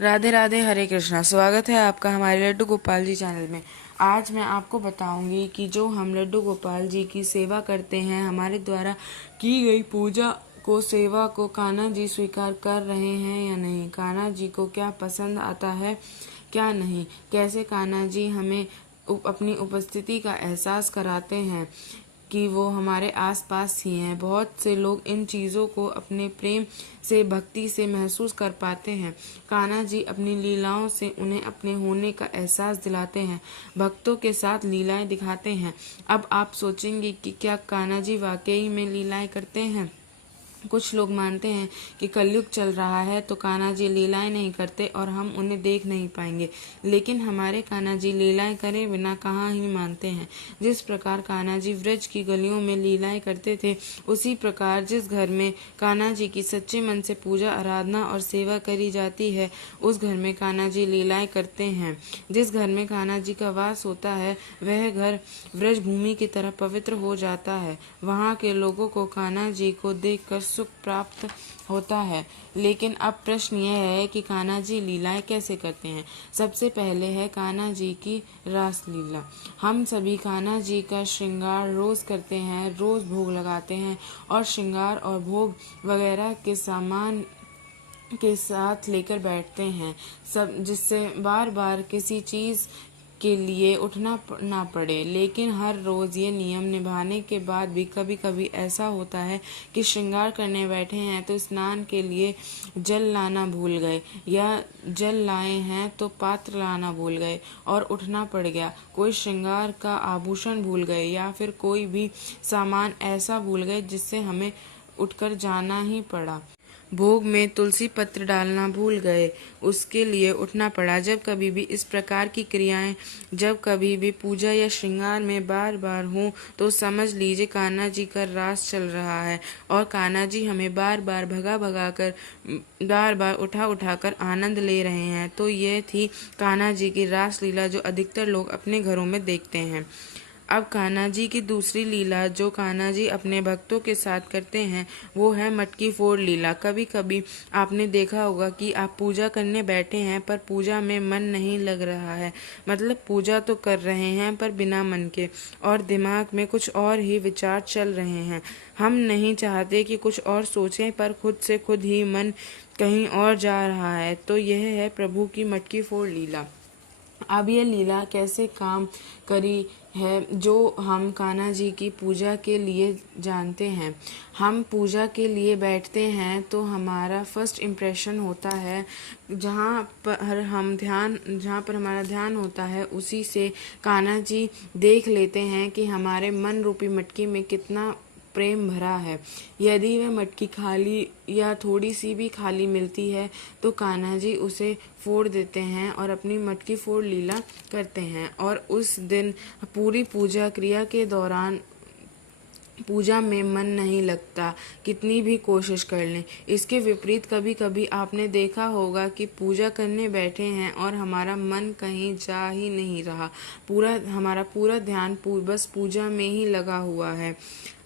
राधे राधे, हरे कृष्णा। स्वागत है आपका हमारे लड्डू गोपाल जी चैनल में। आज मैं आपको बताऊंगी कि जो हम लड्डू गोपाल जी की सेवा करते हैं, हमारे द्वारा की गई पूजा को, सेवा को कान्हा जी स्वीकार कर रहे हैं या नहीं, कान्हा जी को क्या पसंद आता है क्या नहीं, कैसे कान्हा जी हमें अपनी उपस्थिति का एहसास कराते हैं कि वो हमारे आसपास ही हैं। बहुत से लोग इन चीज़ों को अपने प्रेम से, भक्ति से महसूस कर पाते हैं। कान्हा जी अपनी लीलाओं से उन्हें अपने होने का एहसास दिलाते हैं, भक्तों के साथ लीलाएं दिखाते हैं। अब आप सोचेंगे कि क्या कान्हा जी वाकई में लीलाएं करते हैं? कुछ लोग मानते हैं कि कलयुग चल रहा है तो कान्हा जी लीलाएं नहीं करते और हम उन्हें देख नहीं पाएंगे, लेकिन हमारे कान्हा जी लीलाएं करे बिना कहाँ ही मानते हैं। जिस प्रकार कान्हा जी व्रज की गलियों में लीलाएं करते थे, उसी प्रकार जिस घर में कान्हा जी की सच्चे मन से पूजा, आराधना और सेवा करी जाती है, उस घर में कान्हा जी लीलाएं करते हैं। जिस घर में कान्हा जी का वास होता है, वह घर व्रज भूमि की तरह पवित्र हो जाता है। वहाँ के लोगों को कान्हा जी को देखकर सुख प्राप्त होता है। लेकिन अब प्रश्न यह है कि कान्हा जी लीलाएं कैसे करते हैं। सबसे पहले है कान्हा जी की रास लीला। हम सभी कान्हा जी का श्रृंगार रोज करते हैं, रोज भोग लगाते हैं और श्रृंगार और भोग वगैरह के सामान के साथ लेकर बैठते हैं, सब जिससे बार बार किसी चीज़ के लिए उठना ना पड़े। लेकिन हर रोज़ ये नियम निभाने के बाद भी कभी कभी ऐसा होता है कि श्रृंगार करने बैठे हैं तो स्नान के लिए जल लाना भूल गए, या जल लाए हैं तो पात्र लाना भूल गए और उठना पड़ गया। कोई श्रृंगार का आभूषण भूल गए या फिर कोई भी सामान ऐसा भूल गए जिससे हमें उठकर जाना ही पड़ा। भोग में तुलसी पत्र डालना भूल गए, उसके लिए उठना पड़ा। जब कभी भी इस प्रकार की क्रियाएं, जब कभी भी पूजा या श्रृंगार में बार बार हों, तो समझ लीजिए कान्हा जी का रास चल रहा है और कान्हा जी हमें बार बार भगा भगा कर, बार बार उठा उठा कर आनंद ले रहे हैं। तो यह थी कान्हा जी की रास लीला, जो अधिकतर लोग अपने घरों में देखते हैं। अब कान्हा जी की दूसरी लीला जो कान्हा जी अपने भक्तों के साथ करते हैं, वो है मटकी फोड़ लीला। कभी कभी आपने देखा होगा कि आप पूजा करने बैठे हैं पर पूजा में मन नहीं लग रहा है, मतलब पूजा तो कर रहे हैं पर बिना मन के, और दिमाग में कुछ और ही विचार चल रहे हैं। हम नहीं चाहते कि कुछ और सोचें, पर खुद से खुद ही मन कहीं और जा रहा है। तो यह है प्रभु की मटकी फोड़ लीला। अब ये लीला कैसे काम करी है, जो हम कान्हा जी की पूजा के लिए जानते हैं। हम पूजा के लिए बैठते हैं तो हमारा फर्स्ट इम्प्रेशन होता है, जहाँ पर हमारा ध्यान होता है, उसी से कान्हा जी देख लेते हैं कि हमारे मन रूपी मटकी में कितना प्रेम भरा है। यदि वह मटकी खाली या थोड़ी सी भी खाली मिलती है तो कान्हा जी उसे फोड़ देते हैं और अपनी मटकी फोड़ लीला करते हैं। और उस दिन पूरी पूजा क्रिया के दौरान पूजा में मन नहीं लगता, कितनी भी कोशिश कर लें। इसके विपरीत कभी कभी आपने देखा होगा कि पूजा करने बैठे हैं और हमारा मन कहीं जा ही नहीं रहा, हमारा पूरा ध्यान बस पूजा में ही लगा हुआ है।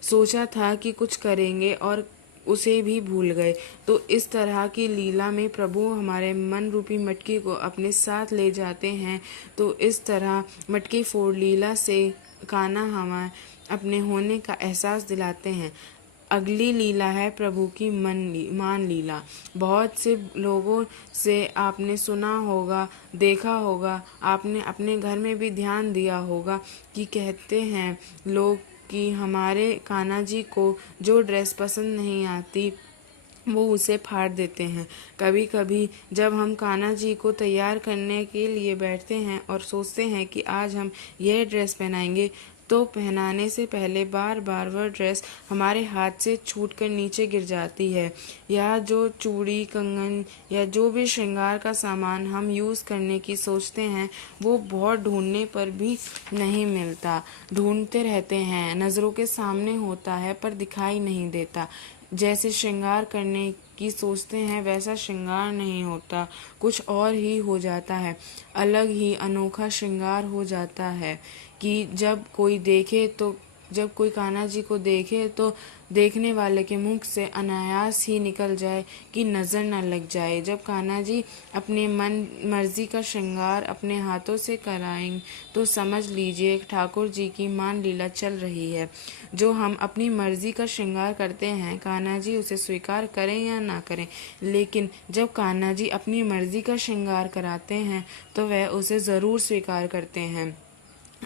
सोचा था कि कुछ करेंगे और उसे भी भूल गए। तो इस तरह की लीला में प्रभु हमारे मन रूपी मटकी को अपने साथ ले जाते हैं। तो इस तरह मटकी फोड़ लीला से कान्हा हमें अपने होने का एहसास दिलाते हैं। अगली लीला है प्रभु की मान लीला। बहुत से लोगों से आपने सुना होगा, देखा होगा, आपने अपने घर में भी ध्यान दिया होगा कि कहते हैं लोग कि हमारे कान्हा जी को जो ड्रेस पसंद नहीं आती वो उसे फाड़ देते हैं। कभी कभी जब हम कान्हा जी को तैयार करने के लिए बैठते हैं और सोचते हैं कि आज हम यह ड्रेस पहनाएंगे, तो पहनाने से पहले बार बार वह ड्रेस हमारे हाथ से छूटकर नीचे गिर जाती है, या जो चूड़ी, कंगन या जो भी श्रृंगार का सामान हम यूज़ करने की सोचते हैं, वो बहुत ढूंढने पर भी नहीं मिलता। ढूंढते रहते हैं, नज़रों के सामने होता है पर दिखाई नहीं देता। जैसे श्रृंगार करने की सोचते हैं वैसा श्रृंगार नहीं होता, कुछ और ही हो जाता है। अलग ही अनोखा श्रृंगार हो जाता है कि जब कोई देखे तो जब कोई कान्हा जी को देखे तो देखने वाले के मुख से अनायास ही निकल जाए कि नज़र न लग जाए। जब कान्हा जी अपने मन मर्जी का श्रृंगार अपने हाथों से कराएं तो समझ लीजिए ठाकुर जी की मान लीला चल रही है। जो हम अपनी मर्जी का श्रृंगार करते हैं, कान्हा जी उसे स्वीकार करें या ना करें, लेकिन जब कान्हा जी अपनी मर्जी का श्रृंगार कराते हैं तो वह उसे ज़रूर स्वीकार करते हैं।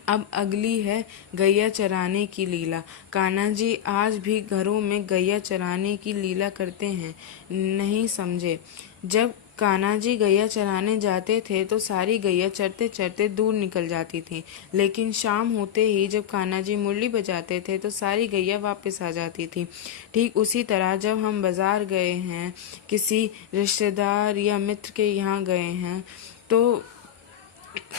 अब अगली है गैया चराने की लीला। कान्हा जी आज भी घरों में गैया चराने की लीला करते हैं, नहीं समझे। जब कान्हा जी गैया चराने जाते थे तो सारी गैया चरते चरते दूर निकल जाती थी, लेकिन शाम होते ही जब कान्हा जी मुरली बजाते थे तो सारी गैया वापस आ जाती थी। ठीक उसी तरह जब हम बाजार गए हैं, किसी रिश्तेदार या मित्र के यहाँ गए हैं, तो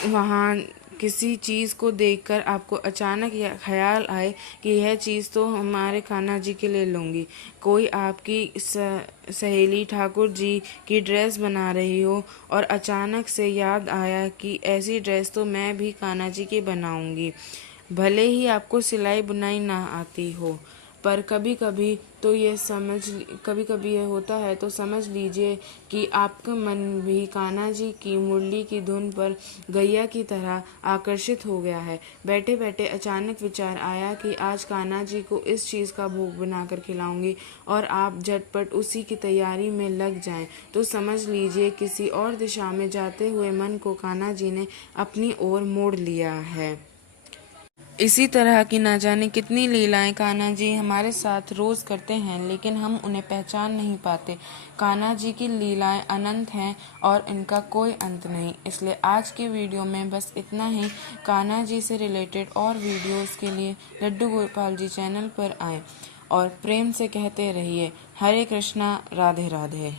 वहाँ किसी चीज़ को देखकर आपको अचानक यह ख्याल आए कि यह चीज़ तो हमारे कान्हा जी के लिए लूँगी। कोई आपकी सहेली ठाकुर जी की ड्रेस बना रही हो और अचानक से याद आया कि ऐसी ड्रेस तो मैं भी कान्हा जी की बनाऊँगी। भले ही आपको सिलाई बुनाई ना आती हो, पर कभी कभी ये होता है तो समझ लीजिए कि आपका मन भी कान्हा जी की मुरली की धुन पर गैया की तरह आकर्षित हो गया है। बैठे बैठे अचानक विचार आया कि आज कान्हा जी को इस चीज़ का भोग बनाकर खिलाऊंगी और आप झटपट उसी की तैयारी में लग जाएं, तो समझ लीजिए किसी और दिशा में जाते हुए मन को कान्हा जी ने अपनी ओर मोड़ लिया है। इसी तरह की ना जाने कितनी लीलाएं कान्हा जी हमारे साथ रोज करते हैं, लेकिन हम उन्हें पहचान नहीं पाते। कान्हा जी की लीलाएं अनंत हैं और इनका कोई अंत नहीं। इसलिए आज की वीडियो में बस इतना ही। कान्हा जी से रिलेटेड और वीडियोस के लिए लड्डू गोपाल जी चैनल पर आएं और प्रेम से कहते रहिए हरे कृष्णा, राधे राधे।